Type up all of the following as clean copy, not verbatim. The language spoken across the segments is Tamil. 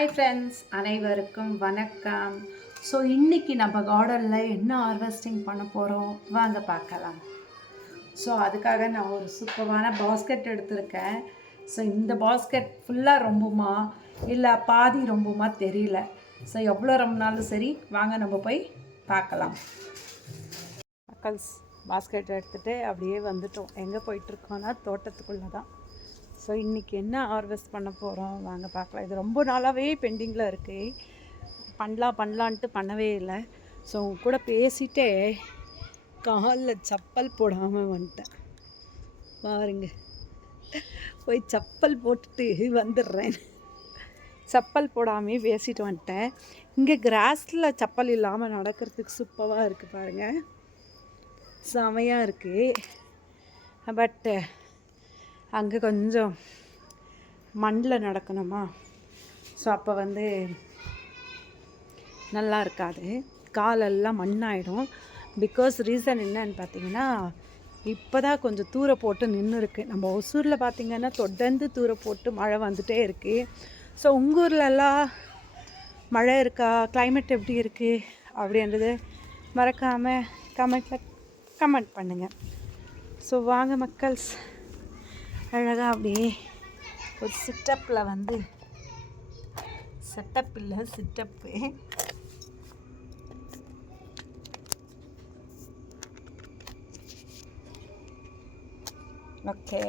ஹாய் ஃப்ரெண்ட்ஸ், அனைவருக்கும் வணக்கம். ஸோ இன்றைக்கி நம்ம கார்டனில் என்ன ஹார்வெஸ்டிங் பண்ண போகிறோம் வாங்க பார்க்கலாம். ஸோ அதுக்காக நான் ஒரு சூப்பரான பாஸ்கெட் எடுத்திருக்கேன். ஸோ இந்த பாஸ்கெட் ஃபுல்லாக ரொம்புமா இல்லை பாதி ரொம்புமா தெரியல. ஸோ எவ்வளோ ரொம்பினாலும் சரி, வாங்க நம்ம போய் பார்க்கலாம். மக்கள்ஸ், பாஸ்கெட் எடுத்துகிட்டு அப்படியே வந்துட்டோம். எங்கே போயிட்டுருக்கோன்னா தோட்டத்துக்குள்ளே தான். ஸோ இன்றைக்கி என்ன ஹார்வெஸ்ட் பண்ண போகிறோம் வாங்க பார்க்கலாம். இது ரொம்ப நாளாகவே பெண்டிங்கில் இருக்குது. பண்ணலான்ட்டு பண்ணவே இல்லை. ஸோ உங்க கூட பேசிகிட்டே காலில் சப்பல் போடாமல் வந்துட்டேன். பாருங்க, போய் சப்பல் போட்டுட்டு வந்துடுறேன். சப்பல் போடாமே பேசிட்டு வந்துட்டேன். இங்கே கிராஸில் சப்பல் இல்லாமல் நடக்கிறதுக்கு சூப்பராக இருக்குது பாருங்கள், செமையாக இருக்குது. பட்டு அங்கே கொஞ்சம் மண்ணில் நடக்கணுமா, ஸோ அப்போ நல்லா இருக்காது, காலெல்லாம் மண்ணாயிடும். பிகாஸ் ரீசன் என்னன்னு பார்த்தீங்கன்னா, இப்போ தான் கொஞ்சம் தூர போட்டு நின்று இருக்குது. நம்ம ஒசூரில் பார்த்திங்கன்னா தொடர்ந்து தூர போட்டு மழை வந்துகிட்டே இருக்குது. ஸோ உங்கள் ஊர்லெல்லாம் மழை இருக்கா, கிளைமேட் எப்படி இருக்குது அப்படின்றது மறக்காமல் கமெண்ட் பண்ணுங்கள். ஸோ வாங்க மக்கள்ஸ், அழகாக அப்படியே ஒரு சிட்டப்பில் செட்டப் இல்லை சிட்டப்பு. ஓகே,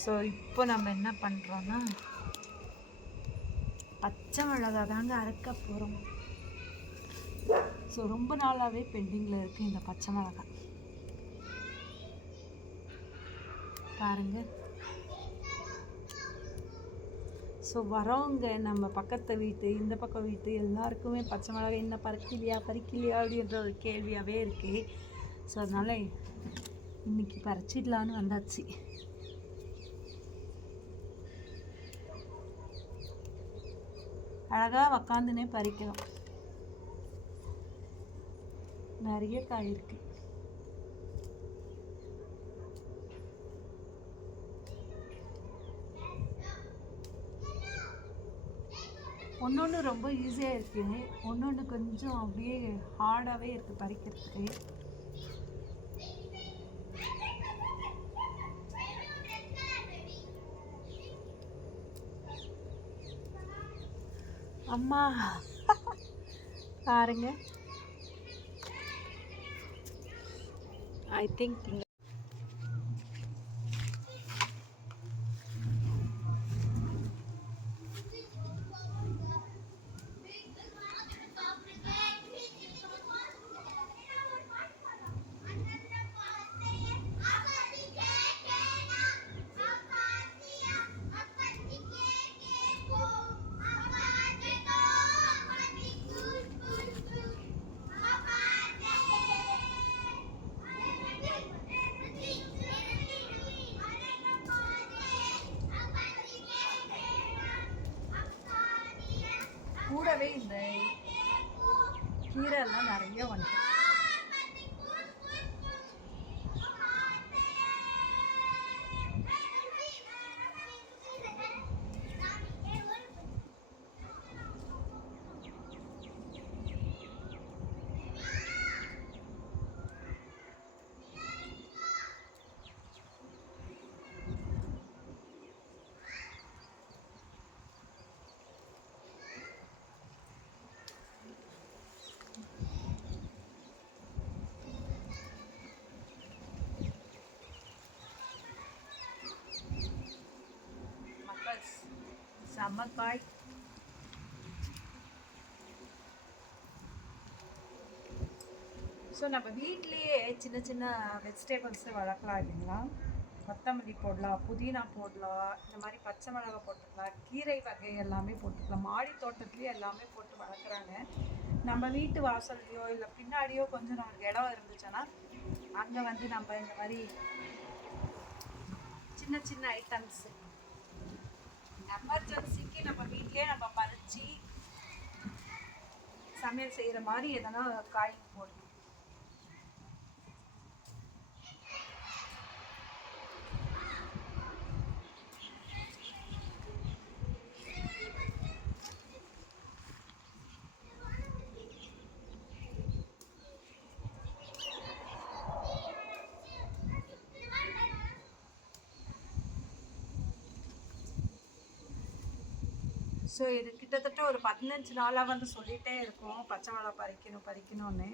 ஸோ இப்போ நம்ம என்ன பண்ணுறோன்னா பச்சை மிளகா தாங்க அரைக்க போகிறோம். ஸோ ரொம்ப நாளாகவே பெண்டிங்கில் இருக்குது இந்த பச்சை மிளகா. பாருங்கள், ஸோ வரவங்க நம்ம பக்கத்து வீட்டு இந்த பக்கம் வீட்டு எல்லாருக்குமே பச்சை மிளகாய் என்ன பறிக்கலையா அப்படின்ற ஒரு கேள்வியாகவே இருக்குது. ஸோ அதனால் இன்றைக்கி பறிச்சிடலான்னு வந்தாச்சு. அழகாக உக்காந்துனே பறிக்கிறோம். நிறைய காய் இருக்குது. ஒன்று ரொம்ப ஈஸியாக இருக்குது, ஒன்று கொஞ்சம் அப்படியே ஹார்டாகவே இருக்குது பறிக்கிறதுக்கு. அம்மா பாருங்க, ஐ திங்க் கூடவே இந்த கீரை எல்லாம் நிறைய வந்து செம்மக்காய். ஸோ நம்ம வீட்லேயே சின்ன சின்ன வெஜிடபிள்ஸை வளர்க்கலாம் இல்லைங்களா. கொத்தமல்லி போடலாம், புதினா போடலாம், இந்த மாதிரி பச்சை மிளகாய் போட்டுக்கலாம், கீரை வகை எல்லாமே போட்டுக்கலாம். மாடி தோட்டத்துலேயே எல்லாமே போட்டு வளர்க்குறாங்க. நம்ம வீட்டு வாசல்லையோ இல்லை பின்னாடியோ கொஞ்சம் நமக்கு இடம் இருந்துச்சுன்னா அங்கே நம்ம இந்த மாதிரி சின்ன சின்ன ஐட்டம்ஸ் எமர்ஜென்சிக்கு நம்ம வீட்டிலே நம்ம பறித்து சமையல் செய்கிற மாதிரி எதனா காய் போடணும். ஸோ இது கிட்டத்தட்ட ஒரு 15 நாளாக வந்து சொல்லிகிட்டே இருக்கோம் பச்சை மிளகா பறிக்கணும்னு.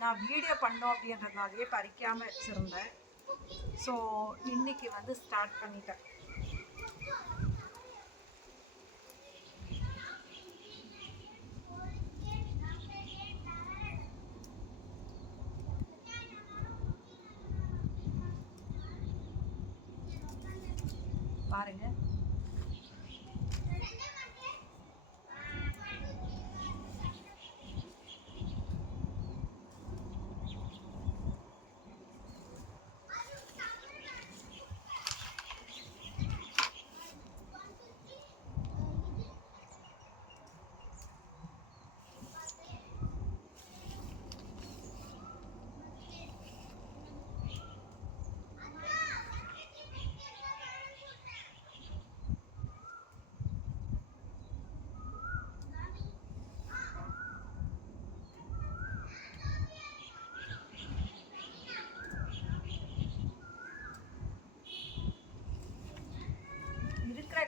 நான் வீடியோ பண்ணோம் அப்படின்றதுனாலேயே பறிக்காமல் வச்சுருந்தேன். ஸோ இன்னைக்கு வந்து ஸ்டார்ட் பண்ணிட்டேன். பாருங்க,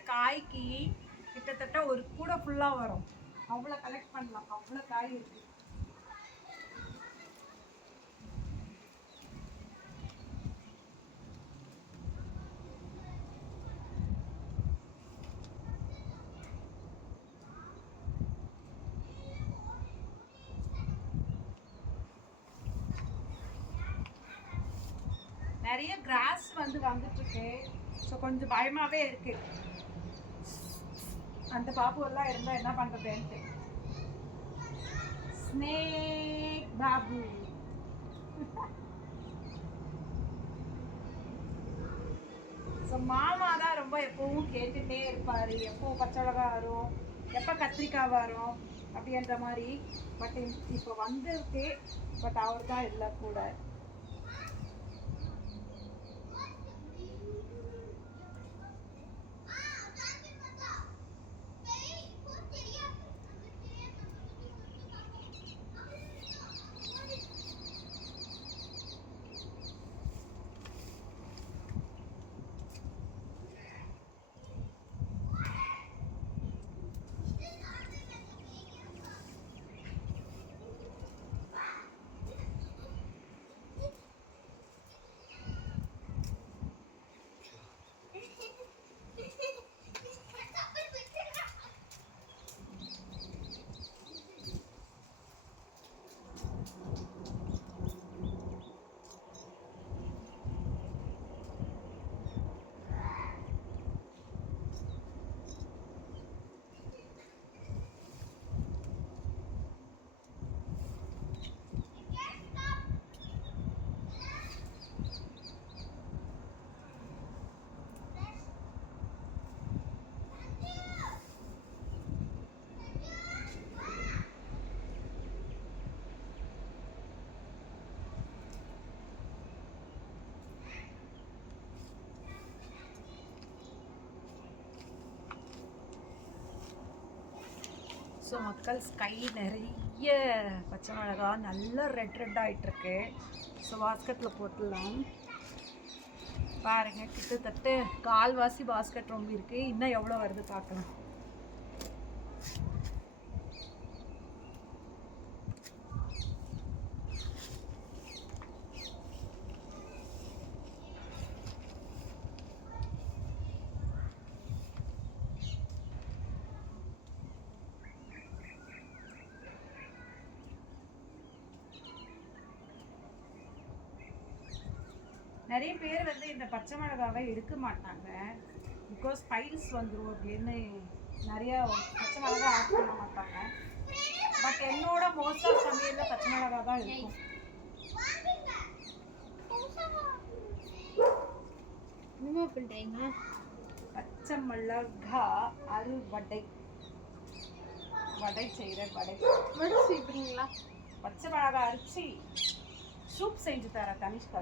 காய்க்கு கிட்டத்தட்ட ஒரு கூடை ஃபுல்லாக வரும். அவ்வளோ கலெக்ட் பண்ணலாம், அவ்வளோ காய் இருக்கு. நிறைய கிராஸ் வந்துட்டு இருக்கு. ஸோ கொஞ்சம் பயமாவே இருக்கு. அந்த பாப்பு எல்லாம் இருந்தா என்ன பண்றதுன்ட்டு. ஸ்னேக் பாபு. ஸோ மாமா தான் ரொம்ப எப்பவும் கேட்டுட்டே இருப்பாரு, எப்போ பச்சை மிளகா வரும், எப்போ கத்திரிக்காய் வரும் அப்படின்ற மாதிரி. பட் இப்போ வந்துருக்கு. பட் அவர் தான் இல்லை கூட. ஸோ மக்கள், ஸ்கை நிறைய பச்சை மிளகா நல்லா ரெட் ஆகிட்டுருக்கு. ஸோ பாஸ்கெட்டில் போட்டுடலாம். பாருங்கள், கிட்டத்தட்ட கால்வாசி பாஸ்கெட் ரொம்ப இருக்குது. இன்னும் எவ்வளோ வருது பார்க்கலாம். நிறைய பேர் இந்த பச்சை மிளகாவை எடுக்க மாட்டாங்க. பிகாஸ் ஸ்பைஸ் வந்துடும் அப்படின்னு நிறைய பச்சை மிளகா ஆட் பண்ண மாட்டாங்க. பட் என்னோட மோஸ்ட் ஆஃப் சமையலில் பச்சை மிளகா தான் இருக்கும். பச்சை மிளகா அறுவடை வடை செய்கிற வடை செய்கிறீங்களா? பச்சை மிளகா அரிசி சூப் செஞ்சு தர தனிஷ்கா.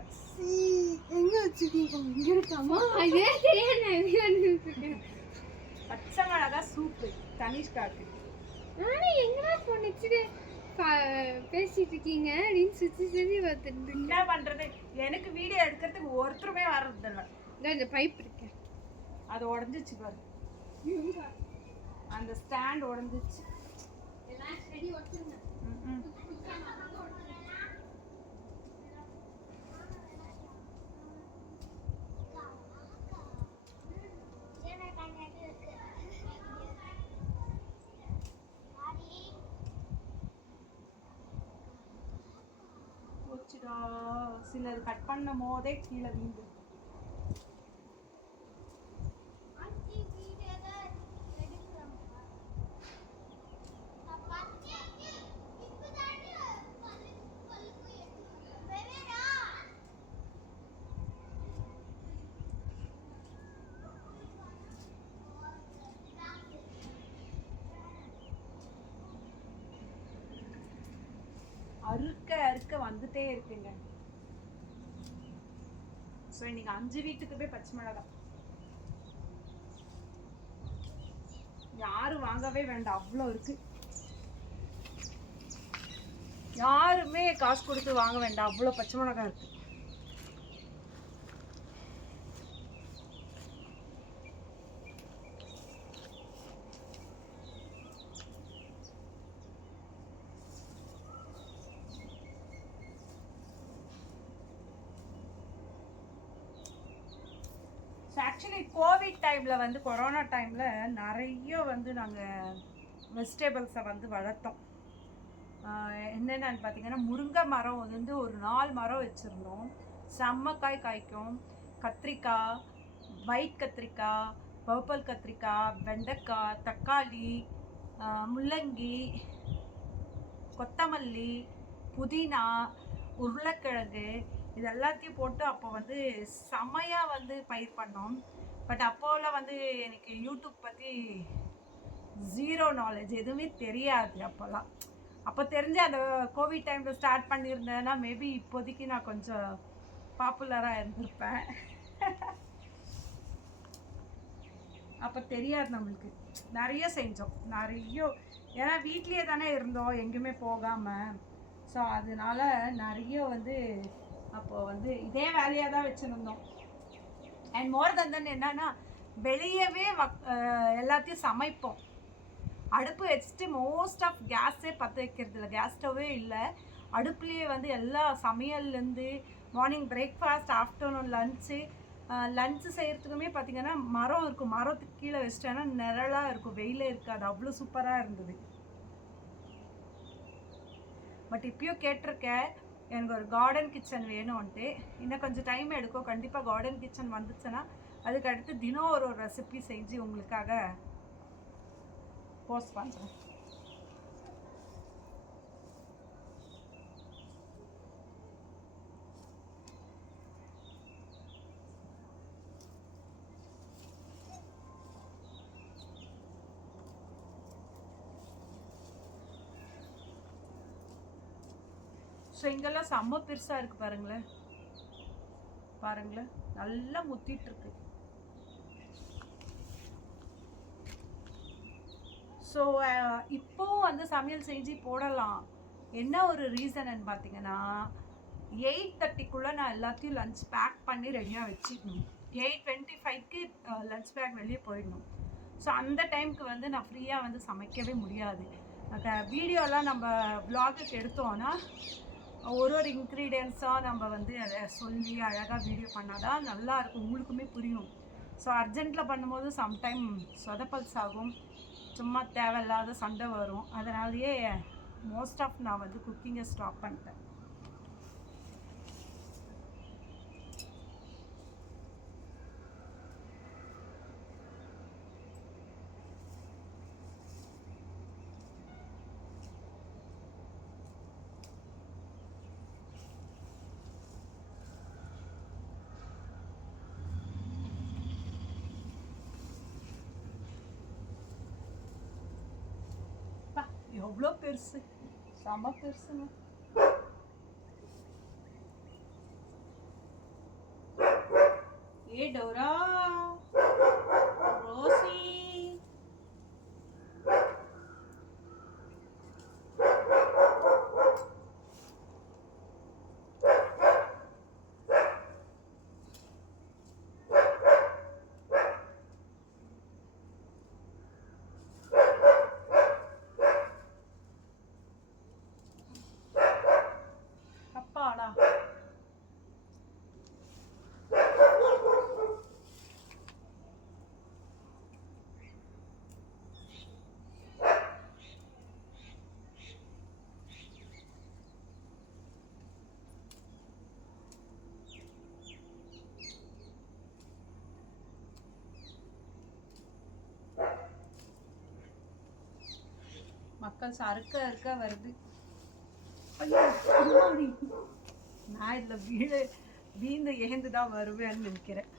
எங்க வச்சிருக்கீங்க? இங்க இருக்காமா? அதே தெரியாது. பச்சை மிளகா சூப் தனிஷ்காக்கு. நானே எங்கடா போன் வச்சிட்டு பேசிட்டு இருக்கீங்க அப்படின்னு சுத்தி பார்த்துட்டு என்ன பண்றது? எனக்கு வீடியோ எடுக்கிறதுக்கு ஒருத்தருமே வர்றது இல்லை. இந்த பைப் இருக்கு, அது உடஞ்சிச்சு பாரு. அந்த ஸ்டாண்ட் உடஞ்சிச்சு. போச்சுடா, சிலது கட் பண்ணும் போதே கீழே வீழ்ந்து. அறுக்க அறுக்க வந்துட்டே இருக்குங்க. ஸோ இன்னைக்கு 5 வீட்டுக்கு போய் பச்சை மிளகாய். யாரும் வாங்கவே வேண்டாம், அவ்வளோ இருக்கு. யாருமே காசு கொடுத்து வாங்க வேண்டாம், அவ்வளோ பச்சை மிளகாய் இருக்கு. ஆக்சுவலி கோவிட் டைமில் வந்து கொரோனா டைமில் நிறைய வந்து நாங்கள் வெஜிடபிள்ஸை வந்து வளர்த்தோம். என்னென்னு பார்த்தீங்கன்னா, முருங்கை மரம் வந்து ஒரு 4 மரம் வச்சுருந்தோம். செம்மக்காய் காய்க்கும். கத்திரிக்காய், ஒயிட் கத்திரிக்காய், பர்பிள் கத்திரிக்காய், வெண்டைக்காய், தக்காளி, முள்ளங்கி, கொத்தமல்லி, புதினா, உருளைக்கிழங்கு, இது எல்லாத்தையும் போட்டு அப்போ வந்து செமையாக வந்து பயிர் பண்ணோம். பட் அப்போலாம் வந்து எனக்கு யூடியூப் பற்றி 0 நாலேஜ், எதுவுமே தெரியாது அப்போல்லாம். அப்போ தெரிஞ்ச அந்த கோவிட் டைமில் ஸ்டார்ட் பண்ணியிருந்தேன்னா மேபி இப்போதைக்கு நான் கொஞ்சம் பாப்புலராக இருந்திருப்பேன். அப்போ தெரியாது நம்மளுக்கு. நிறைய செஞ்சோம், நிறைய. ஏன்னா வீட்லேயே தானே இருந்தோம், எங்கேயுமே போகாமல். ஸோ அதனால நிறைய வந்து அப்போது வந்து இதே வேலையாக தான் வச்சுருந்தோம். அண்ட் மோர் தென் என்னன்னா, வெளியவே எல்லாத்தையும் சமைப்போம். அடுப்பு வச்சுட்டு மோஸ்ட் ஆஃப் கேஸே பற்ற வைக்கிறது இல்லை, கேஸ் ஸ்டவ்வே இல்லை. அடுப்புலேயே வந்து எல்லா சமையல்லேருந்து மார்னிங் பிரேக்ஃபாஸ்ட், ஆஃப்டர்நூன் லஞ்சு செய்கிறதுக்குமே பார்த்திங்கன்னா மரம் இருக்கும். மரத்துக்கு கீழே வச்சிட்டேன்னா நிழலாக இருக்கும், வெயிலே இருக்காது. அவ்வளோ சூப்பராக இருந்தது. பட் இப்பயும் கேட்டிருக்கேன், எனக்கு ஒரு கார்டன் கிச்சன் வேணும்ன்ட்டு. இன்னும் கொஞ்சம் டைம் எடுக்கும். கண்டிப்பாக கார்டன் கிச்சன் வந்துச்சுன்னா அதுக்கு அடுத்து தினம் ஒரு ரெசிபி செஞ்சு உங்களுக்காக போஸ்ட் பண்ணுறேன். ஸோ இங்கெல்லாம் செம்ம பெருசாக இருக்குது பாருங்களேன், பாருங்களேன், நல்லா முத்திட்டுருக்கு. ஸோ இப்போவும் வந்து சமையல் செஞ்சு போடலாம். என்ன ஒரு ரீசன்னு பார்த்தீங்கன்னா, 8:30க்குள்ளே நான் எல்லாத்தையும் லஞ்ச் பேக் பண்ணி ரெடியாக வச்சுக்கணும். 8:25க்கு லஞ்ச் பேக் வெளியே போயிடணும். ஸோ அந்த டைமுக்கு வந்து நான் ஃப்ரீயாக வந்து சமைக்கவே முடியாது. அந்த வீடியோலாம் நம்ம வ்ளாகுக்கு எடுத்தோன்னா ஒரு இன்க்ரீடியன்ஸாக நம்ம வந்து அதை சொல்லி அழகாக வீடியோ பண்ணால் தான் நல்லாயிருக்கும், உங்களுக்குமே புரியும். ஸோ அர்ஜென்ட்டில் பண்ணும்போது சம்டைம் சொதப்பல்ஸ் ஆகும், சும்மா தேவையில்லாத சண்டை வரும். அதனாலேயே மோஸ்ட் ஆஃப் நான் வந்து குக்கிங்கை ஸ்டாப் பண்ணிட்டேன். எவ்வளோ பெருசு, செம பெருசுங்க. ஏ டோரா, ரோசி, லோக்கல்ஸ் அறுக்க வருது. நான் இதில் வீந்து ஏந்து தான் வருவேன்னு நினைக்கிறேன்.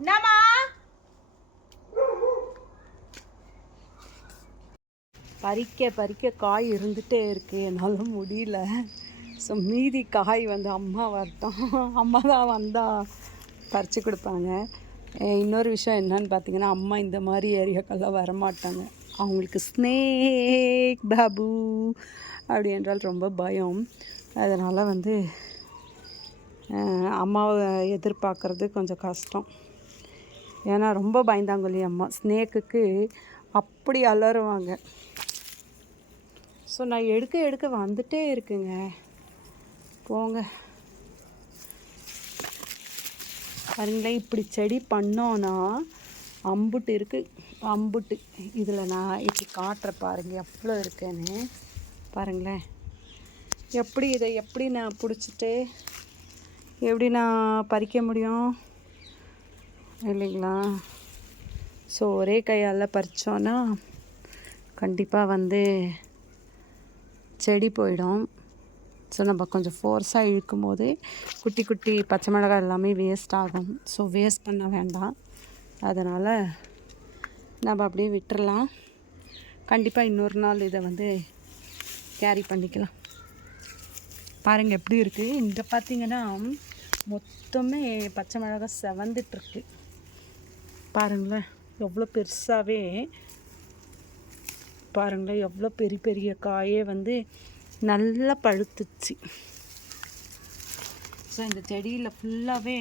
என்னம்மா பறிக்க காய் இருந்துகிட்டே இருக்குது, என்னால் முடியல. ஸோ மீதி காய் வந்து அம்மா வரட்டும், அம்மா தான் வந்தால் பறித்து கொடுப்பாங்க. இன்னொரு விஷயம் என்னன்னு பார்த்தீங்கன்னா, அம்மா இந்த மாதிரி ஏரியாக்கெல்லாம் வரமாட்டாங்க. அவங்களுக்கு ஸ்னேக் பாபு அப்படி என்றால் ரொம்ப பயம். அதனால் வந்து அம்மாவை எதிர்பார்க்குறது கொஞ்சம் கஷ்டம். ஏன்னா ரொம்ப பயந்தாங்கொல்லி அம்மா, ஸ்னேக்குக்கு அப்படி அலறுவாங்க. ஸோ நான் எடுக்க வந்துட்டே இருக்குங்க. போங்க பாருங்களேன், இப்படி செடி பண்ணோன்னா அம்புட்டு இருக்குது, அம்புட்டு. இதில் நான் இப்படி காட்டுற பாருங்கள் எவ்வளோ இருக்குன்னு பாருங்களேன். எப்படி நான் பிடிச்சிட்டு எப்படி நான் பறிக்க முடியும் இல்லைங்களா? ஸோ ஒரே கையால் பறித்தோன்னா கண்டிப்பாக வந்து செடி போயிடும். ஸோ நம்ம கொஞ்சம் ஃபோர்ஸாக இழுக்கும் போது குட்டி குட்டி பச்சை மிளகாய் எல்லாமே வேஸ்ட் ஆகும். ஸோ வேஸ்ட் பண்ண வேண்டாம். அதனால் நம்ம அப்படியே விட்டுறலாம். கண்டிப்பாக இன்னொரு நாள் இதை வந்து கேரி பண்ணிக்கலாம். பாருங்கள் எப்படி இருக்குது. இங்கே பார்த்தீங்கன்னா மொத்தமே பச்சை மிளகாய் செவந்துட்டுருக்கு. பாருங்களேன் எவ்வளோ பெருசாகவே, பாருங்களேன் எவ்வளோ பெரிய காயே வந்து நல்லா பழுத்துச்சு. ஸோ இந்த செடியில் ஃபுல்லாகவே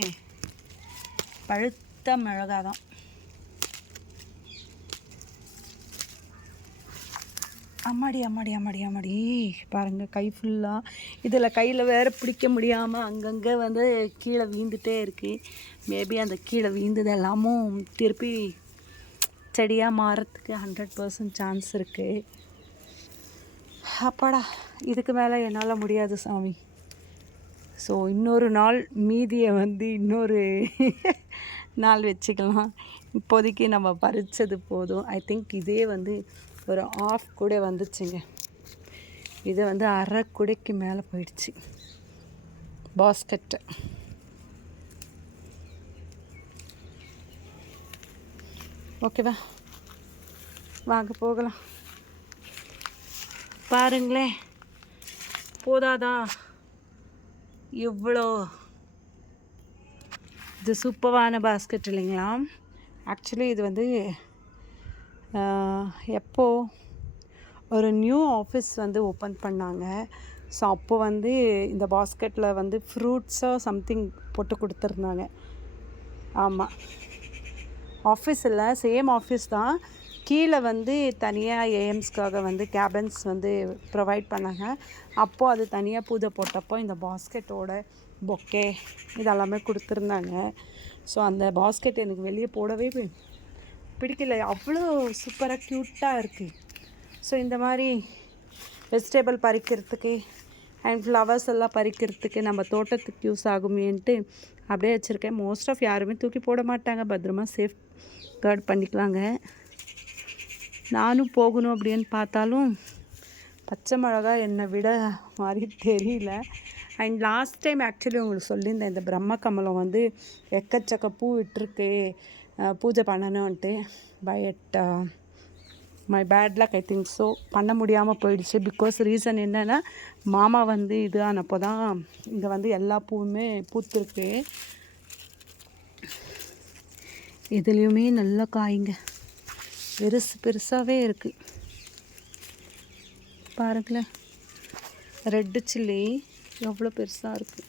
பழுத்த மிளகா தான். அம்மாடி பாருங்கள் கை ஃபுல்லாக. இதில் கையில் வேறு பிடிக்க முடியாமல் அங்கங்கே வந்து கீழே வீழ்ந்துட்டே இருக்குது. மேபி அந்த கீழே வீழ்ந்தது எல்லாமும் திருப்பி செடியாக மாறத்துக்கு 100% சான்ஸ் இருக்குது. அப்பாடா, இதுக்கு மேலே என்னால் முடியாது சாமி. ஸோ இன்னொரு நாள் மீதியை வந்து இன்னொரு நாள் வச்சுக்கலாம். இப்போதைக்கு நம்ம பறித்தது போதும். ஐ திங்க் இதே வந்து ஒரு ஆஃப் கூட வந்துச்சுங்க. இது வந்து அரை கூடைக்கு மேலே போயிடுச்சு பாஸ்கெட்டு. ஓகேவா, வாங்க போகலாம். பாருங்களேன் போதாதா இவ்வளோ? இது சூப்பரான பாஸ்கெட் இல்லைங்களா? ஆக்சுவலி இது வந்து எப்போது ஒரு நியூ ஆஃபீஸ் வந்து ஓப்பன் பண்ணாங்க. ஸோ அப்போ வந்து இந்த பாஸ்கெட்டில் வந்து ஃப்ரூட்ஸோ சம்திங் போட்டு கொடுத்துருந்தாங்க. ஆமாம், ஆஃபீஸ் இல்லை, சேம் ஆஃபீஸ் தான். கீழே வந்து தனியாக ஏஎம்ஸ்க்காக வந்து கேபின்ஸ் வந்து ப்ரொவைட் பண்ணாங்க. அப்போது அது தனியாக பூஜை போட்டப்போ இந்த பாஸ்கெட்டோட பொக்கே இதெல்லாமே கொடுத்துருந்தாங்க. ஸோ அந்த பாஸ்கெட் எனக்கு வெளியே போடவே பிடிக்கல, அவ்வளோ சூப்பராக க்யூட்டாக இருக்குது. ஸோ இந்த மாதிரி வெஜிடபிள் பறிக்கிறதுக்கு அண்ட் ஃப்ளவர்ஸ் எல்லாம் பறிக்கிறதுக்கு நம்ம தோட்டத்துக்கு யூஸ் ஆகுமேன்ட்டு அப்படியே வச்சுருக்கேன். மோஸ்ட் ஆஃப் யாருமே தூக்கி போட மாட்டாங்க, பத்திரமா சேஃப் கார்டு பண்ணிக்கலாங்க. நானும் போகணும் அப்படின்னு பார்த்தாலும் பச்சை மிளகா என்னை விட மாதிரி தெரியல. அண்ட் லாஸ்ட் டைம் ஆக்சுவலி உங்களுக்கு சொல்லியிருந்தேன், இந்த பிரம்ம கமலம் வந்து எக்கச்சக்க பூ விட்டுருக்கு, பூஜை பண்ணணுன்ட்டு. But my bad luck, I think so பண்ண முடியாமல் போயிடுச்சு. பிகாஸ் ரீசன் என்னென்னா, மாமா வந்து இது ஆனப்போ தான் இங்கே வந்து எல்லா பூவுமே பூத்துருக்கு. இதுலேயுமே நல்லா காய்ங்க பெருசாகவே இருக்குது பாருங்களேன். ரெட்டு சில்லி எவ்வளோ பெருசாக இருக்குது.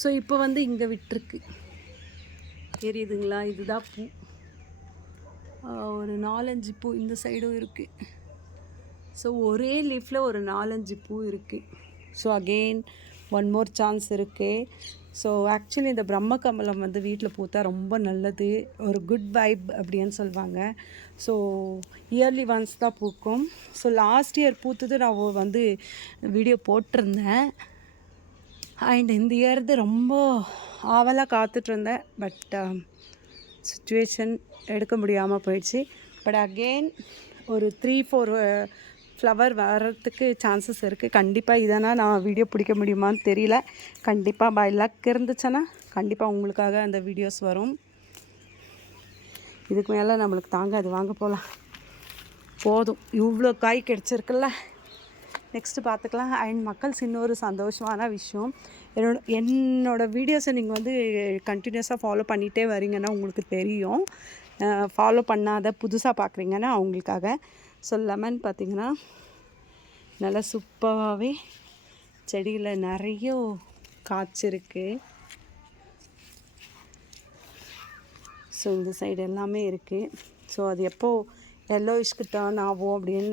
ஸோ இப்போ வந்து இங்கே விட்டுருக்கு, தெரியுதுங்களா? இதுதான் பூ. ஒரு 4-5 பூ இந்த சைடும் இருக்குது. ஸோ ஒரே லீஃபில் ஒரு 4-5 பூ இருக்குது. So again one more chance இருக்குது. ஸோ ஆக்சுவலி இந்த பிரம்ம கமலம் வந்து வீட்டில் பூத்தா ரொம்ப நல்லது, ஒரு குட் வைப் அப்படின்னு சொல்லுவாங்க. ஸோ இயர்லி ஒன்ஸ் தான் பூக்கும். ஸோ லாஸ்ட் இயர் பூத்தது நான் வந்து வீடியோ போட்டிருந்தேன். அண்ட் இந்த இயர் ரொம்ப ஆவலாக காத்துட்ருந்தேன். பட் சுச்சுவேஷன் எடுக்க முடியாமல் போயிடுச்சு. பட் அகெயின் ஒரு 3-4 ஃப்ளவர் வர்றதுக்கு சான்சஸ் இருக்குது. கண்டிப்பாக இதனால் நான் வீடியோ பிடிக்க முடியுமான்னு தெரியல. கண்டிப்பாக பை லக் இருந்துச்சுன்னா கண்டிப்பாக உங்களுக்காக அந்த வீடியோஸ் வரும். இதுக்கு மேலே நம்மளுக்கு தாங்காது, வாங்க போகலாம். போதும், இவ்வளோ காய் கிடச்சிருக்குல்ல, நெக்ஸ்ட்டு பார்த்துக்கலாம். அண்ட் மக்கள்ஸ் இன்னொரு சந்தோஷமான விஷயம், என்னோடய வீடியோஸை நீங்கள் வந்து கண்டினியூஸாக ஃபாலோ பண்ணிகிட்டே வரீங்கன்னா உங்களுக்கு தெரியும். ஃபாலோ பண்ணாத புதுசாக பார்க்குறீங்கன்னா அவங்களுக்காக. ஸோ லெமன் பார்த்திங்கன்னா நல்லா சூப்பராகவே செடியில் நிறைய காய்ச்சிருக்கு. ஸோ இந்த சைடு எல்லாமே இருக்குது. ஸோ அது எப்போது எல்லோயிஷ்க்கு டர்ன் ஆகும் அப்படின்னு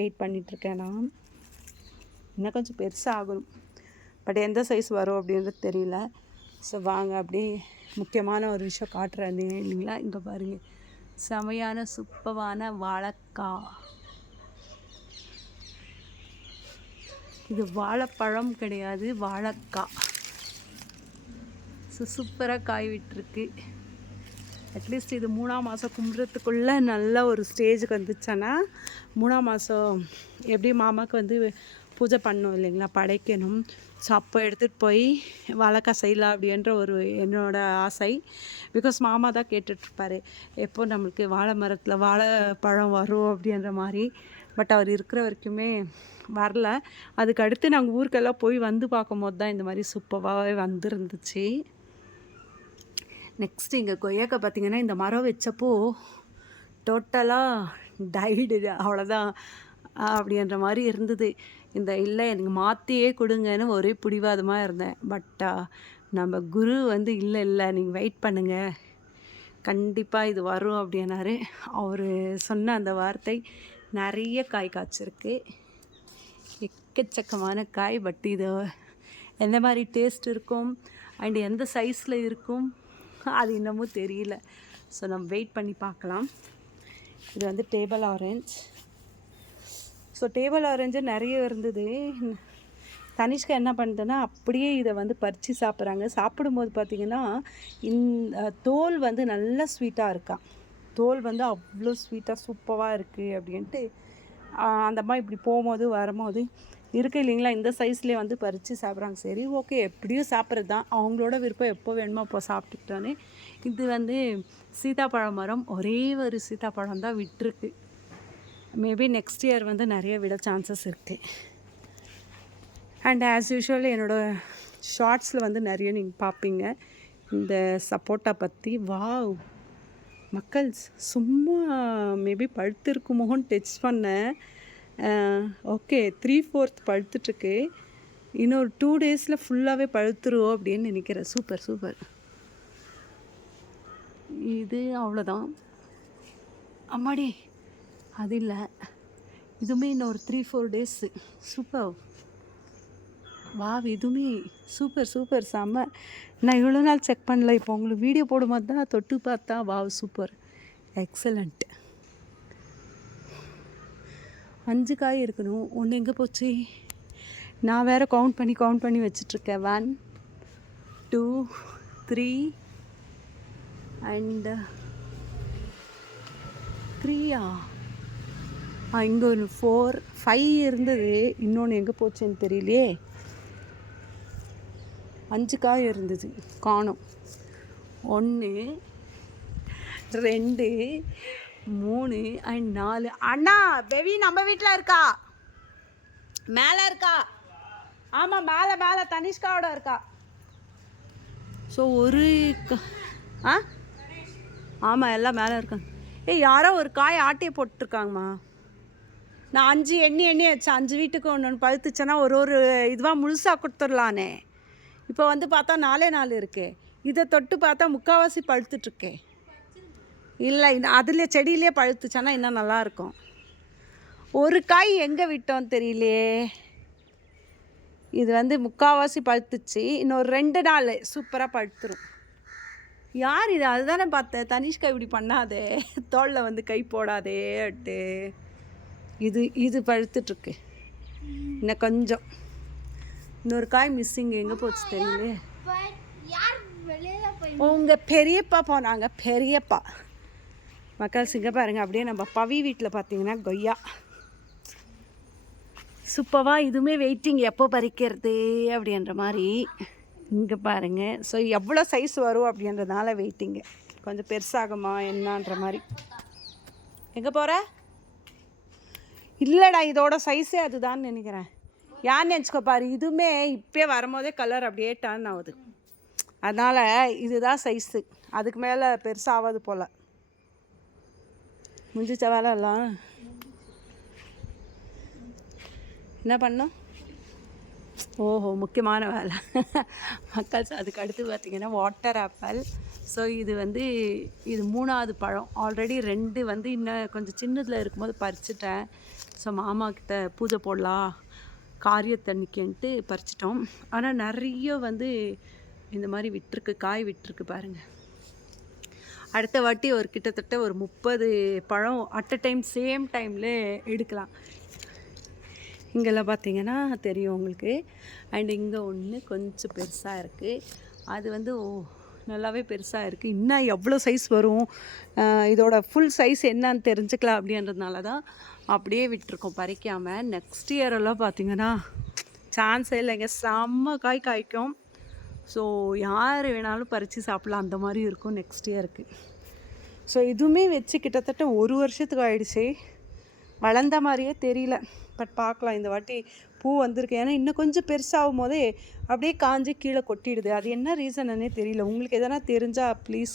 வெயிட் பண்ணிகிட்ருக்கேன் நான். இன்னும் கொஞ்சம் பெருசாக ஆகணும், பட் எந்த சைஸ் வரும் அப்படின்றது தெரியல. ஸோ வாங்க அப்படியே முக்கியமான ஒரு விஷயம் காட்டுறேன் இல்லைங்களா? இங்கே பாருங்கள், செமையான சூப்பரான வாழைக்காய். இது வாழைப்பழம் கிடையாது, வாழைக்காய். ஸோ சூப்பராக காய் விட்டுருக்கு. அட்லீஸ்ட் இது 3ஆம் மாதம் கும்பிட்றதுக்குள்ளே நல்ல ஒரு ஸ்டேஜுக்கு வந்துச்சுன்னா, 3ஆம் மாதம் எப்படி மாமாவுக்கு வந்து பூஜை பண்ணணும் இல்லைங்களா, படைக்கணும். ஸோ அப்போ எடுத்துகிட்டு போய் வாழைக்காய் செய்யலாம் அப்படின்ற ஒரு என்னோடய ஆசை. பிகாஸ் மாமா தான் கேட்டுட்ருப்பார், எப்போ நம்மளுக்கு வாழை மரத்தில் வாழைப்பழம் வரும் அப்படின்ற மாதிரி. பட் அவர் இருக்கிற வரைக்குமே வரல. அதுக்கு அடுத்து நாங்கள் ஊருக்கெல்லாம் போய் வந்து பார்க்கும்போது தான் இந்த மாதிரி சூப்பராகவே வந்துருந்துச்சு. நெக்ஸ்ட்டு இங்கே கொய்யாக்காய் பார்த்திங்கன்னா, இந்த மரம் வச்சப்போ டோட்டலாக டைடு, அவ்வளோதான் அப்படின்ற மாதிரி இருந்தது. இல்லை எனக்கு மாற்றியே கொடுங்கன்னு ஒரே பிடிவாதமாக இருந்தேன். பட் நம்ம குரு வந்து இல்லை நீங்கள் வெயிட் பண்ணுங்கள், கண்டிப்பாக இது வரும் அப்படின்னாரு. அவர் சொன்ன அந்த வார்த்தை நிறைய காய் காய்ச்சிருக்கு, எக்கச்சக்கமான காய். பட் இது எந்த மாதிரி டேஸ்ட் இருக்கும் அண்ட் எந்த சைஸில் இருக்கும் அது இன்னமும் தெரியல. ஸோ நம்ம வெயிட் பண்ணி பார்க்கலாம். இது வந்து table orange. So table orange நிறைய இருந்தது. தனிஷ்கா என்ன பண்ணுதுன்னா அப்படியே இதை வந்து பறித்து சாப்பிட்றாங்க. சாப்பிடும்போது பார்த்திங்கன்னா இந்த தோல் வந்து நல்லா ஸ்வீட்டாக இருக்கா. தோல் வந்து அவ்வளோ ஸ்வீட்டாக சூப்பராக இருக்குது அப்படின்ட்டு அந்த மாதிரி இப்படி போகும்போது வரும்போது இருக்குது இல்லைங்களா, இந்த சைஸ்லேயே வந்து பறித்து சாப்பிட்றாங்க. சரி ஓகே, எப்படியும் சாப்பிட்றது தான், அவங்களோட விருப்பம், எப்போ வேணுமோ அப்போ சாப்பிட்டுக்கிட்டோன்னு. இது வந்து சீதாப்பழ மரம், ஒரே ஒரு சீதாப்பழம் தான் விட்டுருக்கு. மேபி நெக்ஸ்ட் இயர் வந்து நிறைய விட சான்சஸ் இருக்குது. அண்ட் ஆஸ் யூஷுவல் என்னோடய ஷார்ட்ஸில் வந்து நிறைய நீங்கள் பார்ப்பீங்க இந்த சப்போட்டா பற்றி. வாவ் மக்கள்ஸ், சும்மா மேபி பழுத்திருக்குமோன்னு டச் பண்ணேன். ஓகே 3/4 பழுத்துட்ருக்கு. இன்னொரு 2 டேஸில் ஃபுல்லாகவே பழுத்துருவோம் அப்படின்னு நினைக்கிறேன். Super super. இது அவ்வளோதான். அம்மாடி அது இல்லை, இதுவுமே இன்னொரு 3-4 டேஸு. சூப்பர். இதுவுமே சூப்பர் சூப்பர் செம்ம. நான் இவ்வளோ நாள் செக் பண்ணல, இப்போ உங்களுக்கு வீடியோ போடும்போது தான் தொட்டு பார்த்தா சூப்பர் எக்ஸலண்ட். 5 காய் இருக்கணும், ஒன்று எங்கே போச்சு? நான் வேறு கவுண்ட் பண்ணி வச்சிட்ருக்கேன். 1 2 3 அண்டு 3 இங்கே ஒரு 4 5 இருந்தது. இன்னொன்று எங்கே போச்சுன்னு தெரியலையே. 5 காய் இருந்தது, காணோம். 1 2 3 அண்ட் 4. அண்ணா பெவி நம்ம வீட்டில் இருக்கா, மேலே இருக்கா? ஆமாம் மேலே தனிஷ்காவோட இருக்கா. ஸோ ஒரு ஆமாம் எல்லாம் மேலே இருக்காங்க. யாரோ ஒரு காய் ஆட்டையை போட்டுருக்காங்கம்மா. நான் 5 எண்ணி வச்சேன். 5 வீட்டுக்கு ஒன்று பழுத்துச்சேன்னா ஒரு இதுவாக முழுசாக கொடுத்துடலானே. இப்போ வந்து பார்த்தா 4 இருக்குது. இதை தொட்டு பார்த்தா முக்கால்வாசி பழுத்துட்ருக்கே. இல்லை அதில் செடியிலே பழுத்துச்சானா இன்னும் நல்லாயிருக்கும். ஒரு காய் எங்கே விட்டோன்னு தெரியலையே. இது வந்து முக்கால்வாசி பழுத்துச்சு. இன்னொரு 2 நாள் சூப்பராக பழுத்துரும். யார் இது? அதுதானே பார்த்தேன். தனிஷ்கா இப்படி பண்ணாதே, தோளில் வந்து கை போடாதே அட்டு. இது பழுத்துட்ருக்கு. இன்னும் கொஞ்சம். இன்னொரு காய் மிஸ்ஸிங். எங்கே போச்சு தெரியல. உங்கள் பெரியப்பா போனாங்க. பெரியப்பா மக்கள் சிங்க பாருங்க. அப்படியே நம்ம பவி வீட்டில் பார்த்தீங்கன்னா கொய்யா சூப்பராக. இதுவுமே வெயிட்டிங் எப்போ பறிக்கிறது அப்படின்ற மாதிரி. இங்கே பாருங்கள். ஸோ எவ்வளோ சைஸ் வரும் அப்படின்றதுனால வெயிட்டிங்கு. கொஞ்சம் பெருசாகுமா என்னன்ற மாதிரி. எங்கே போகிற? இல்லைடா, இதோட சைஸே அதுதான் நினைக்கிறேன். யார் நினச்சிக்கோ பாரு. இதுவுமே இப்போயே வரும்போதே கலர் அப்படியே டர்ன் ஆகுது. அதனால் இதுதான் சைஸு. அதுக்கு மேலே பெருசாகாது போல். முடிஞ்சிச்ச வேலை எல்லாம். என்ன பண்ணோம்? ஓஹோ, முக்கியமான வேலை மக்கள். அதுக்கு அடுத்து பார்த்திங்கன்னா வாட்டர் ஆப்பிள். ஸோ இது வந்து இது 3ஆவது பழம். ஆல்ரெடி 2 வந்து இன்னும் கொஞ்சம் சின்னதில் இருக்கும்போது பறிச்சிட்டேன். ஸோ மாமா கிட்ட பூஜை போடலாம் காரியத்தன்னைக்குன்ட்டு பறிச்சிட்டோம். ஆனால் நிறைய வந்து இந்த மாதிரி விட்டுருக்கு, காய் விட்டுருக்கு பாருங்கள். அடுத்த வாட்டி கிட்டத்தட்ட ஒரு 30 பழம் அட் அ டைம் சேம் டைமில் எடுக்கலாம். இங்கெல்லாம் பார்த்தீங்கன்னா தெரியும் உங்களுக்கு. அண்ட் இங்கே ஒன்று கொஞ்சம் பெருசாக இருக்குது. அது வந்து நல்லாவே பெருசாக இருக்குது. இன்னும் எவ்வளோ சைஸ் வரும், இதோட ஃபுல் சைஸ் என்னன்னு தெரிஞ்சுக்கலாம் அப்படின்றதுனால தான் அப்படியே விட்டுருக்கோம் பறிக்காமல். நெக்ஸ்ட் இயரெல்லாம் பார்த்திங்கன்னா சான்ஸே இல்லைங்க. செம்ம காய் காய்க்கும். ஸோ யார் வேணாலும் பறித்து சாப்பிட்லாம், அந்த மாதிரி இருக்கும் நெக்ஸ்ட் இயருக்கு. ஸோ இதுவுமே வச்சு கிட்டத்தட்ட 1 வருஷத்துக்கு ஆகிடுச்சு. வளர்ந்த மாதிரியே தெரியல. பட் பார்க்கலாம். இந்த வாட்டி பூ வந்திருக்கு. ஏன்னா இன்னும் கொஞ்சம் பெருசாகும் போதே அப்படியே காஞ்சி கீழே கொட்டிடுது. அது என்ன ரீசன்னே தெரியல. உங்களுக்கு எதனா தெரிஞ்சால் ப்ளீஸ்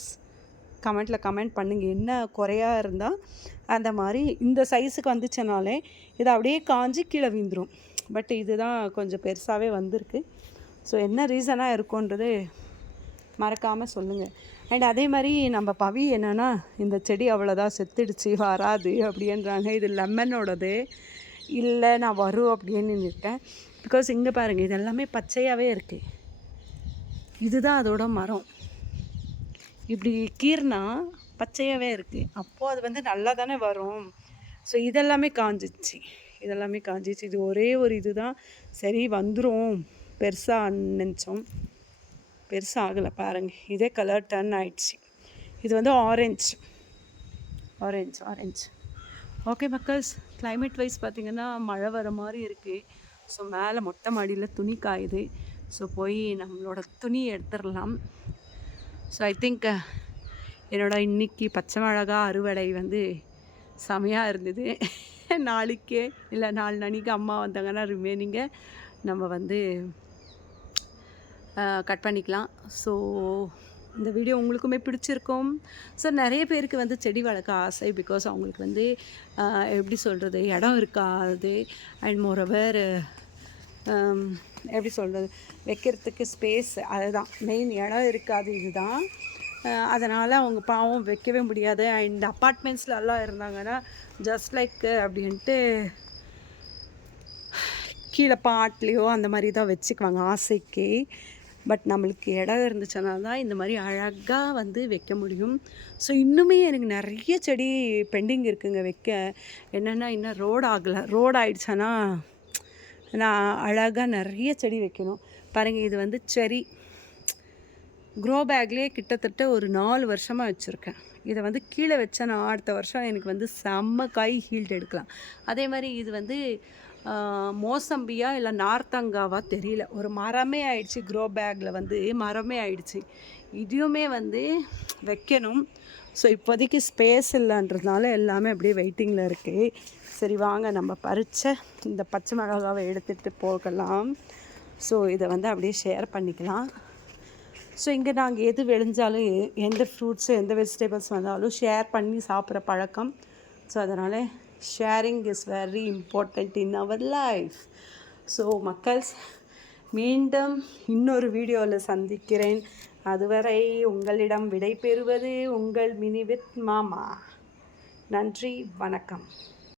கமெண்ட்டில் கமெண்ட் பண்ணுங்கள். என்ன குறையாக இருந்தால் அந்த மாதிரி இந்த சைஸுக்கு வந்துச்சுனாலே இதை அப்படியே காஞ்சி கீழே விழுந்துடும். பட் இதுதான் கொஞ்சம் பெருசாகவே வந்திருக்கு. ஸோ என்ன ரீசனாக இருக்குன்றது மறக்காமல் சொல்லுங்கள். அண்ட் அதே மாதிரி நம்ம பவி என்னென்னா, இந்த செடி அவ்வளோதான் செத்துடுச்சு வராது அப்படின்றாங்க. இது லெமனோடது. இல்லை நான் வரும் அப்படின்னு இருக்கேன். பிகாஸ் இங்கே பாருங்கள், இது எல்லாமே பச்சையாகவே இருக்குது. இதுதான் அதோட மரம். இப்படி கீர்னா பச்சையாகவே இருக்குது. அப்போது அது வந்து நல்லா தானே வரும். ஸோ இதெல்லாமே காஞ்சிச்சு. இது ஒரே ஒரு இது தான் சரி வந்துடும் பெருசாக நினச்சோம். பெருசாக ஆகலை பாருங்கள். இதே கலர் டர்ன் ஆயிடுச்சு. இது வந்து ஆரஞ்சு. ஓகே மக்கள்ஸ், கிளைமேட் வைஸ் பார்த்திங்கன்னா மழை வர மாதிரி இருக்குது. ஸோ மேலே மொட்டை மாடியில் துணி காயுது. ஸோ போய் நம்மளோட துணி எடுத்துடலாம். ஸோ ஐ திங்க் இன்றைக்கி பச்சை மிளகா அறுவடை வந்து செமையாக இருந்தது. நாளைக்கே இல்லை 4 நாளைக்கு அம்மா வந்தாங்கன்னா ரிமைனிங்கை நம்ம வந்து கட் பண்ணிக்கலாம். ஸோ இந்த வீடியோ உங்களுக்குமே பிடிச்சிருக்கும். ஸோ நிறைய பேருக்கு வந்து செடி வளர்க்க ஆசை. பிகாஸ் அவங்களுக்கு வந்து எப்படி சொல்கிறது, இடம் இருக்காது. அண்ட் மோரோவர் எப்படி சொல்கிறது, வைக்கிறதுக்கு ஸ்பேஸ், அதுதான் மெயின். இடம் இருக்காது. இதுதான் அதனால் அவங்க பாவம் வைக்கவே முடியாது. அண்ட் அப்பார்ட்மெண்ட்ஸில் எல்லாம் இருந்தாங்கன்னா ஜஸ்ட் லைக் அப்படின்ட்டு கீழே பாட்லேயோ அந்த மாதிரி தான் வச்சுக்குவாங்க ஆசைக்கு. பட் நம்மளுக்கு இடம் இருந்துச்சுன்னா தான் இந்த மாதிரி அழகாக வந்து வைக்க முடியும். ஸோ இன்னுமே எனக்கு நிறைய செடி பெண்டிங் இருக்குங்க வைக்க. என்னென்னா இன்னும் ரோடு ஆகிடுச்சுன்னா நான் அழகாக நிறைய செடி வைக்கணும். பாருங்கள், இது வந்து செரி க்ரோ பேக்லேயே கிட்டத்தட்ட ஒரு 4 வருஷமாக வச்சுருக்கேன். இதை வந்து கீழே வச்சேன்னா அடுத்த வருஷம் எனக்கு வந்து செம்ம காய் ஹீல்ட் எடுக்கலாம். அதே மாதிரி இது வந்து மோசம்பியா இல்லை நார்த்தங்காவா தெரியல, ஒரு மரமே ஆயிடுச்சு. க்ரோ பேக்கில் வந்து மரமே ஆயிடுச்சு. இதையுமே வந்து வைக்கணும். ஸோ இப்போதைக்கு ஸ்பேஸ் இல்லைன்றதுனால எல்லாமே அப்படியே வெயிட்டிங்கில் இருக்குது. சரி வாங்க நம்ம பறித்த இந்த பச்சை மிளகாவை எடுத்துகிட்டு போகலாம். ஸோ இதை வந்து அப்படியே ஷேர் பண்ணிக்கலாம். ஸோ இங்கே நாங்கள் எது விளைஞ்சாலும் எந்த ஃப்ரூட்ஸு எந்த வெஜிடபிள்ஸ் வந்தாலும் ஷேர் பண்ணி சாப்பிட்ற பழக்கம். ஸோ அதனால் sharing is very important in our life. So மக்கள்ஸ், மீண்டும் இன்னொரு வீடியோவில் சந்திக்கிறேன். அதுவரை உங்களிடம் விடை பெறுவது உங்கள் மினி வித் மாமா. நன்றி, வணக்கம்.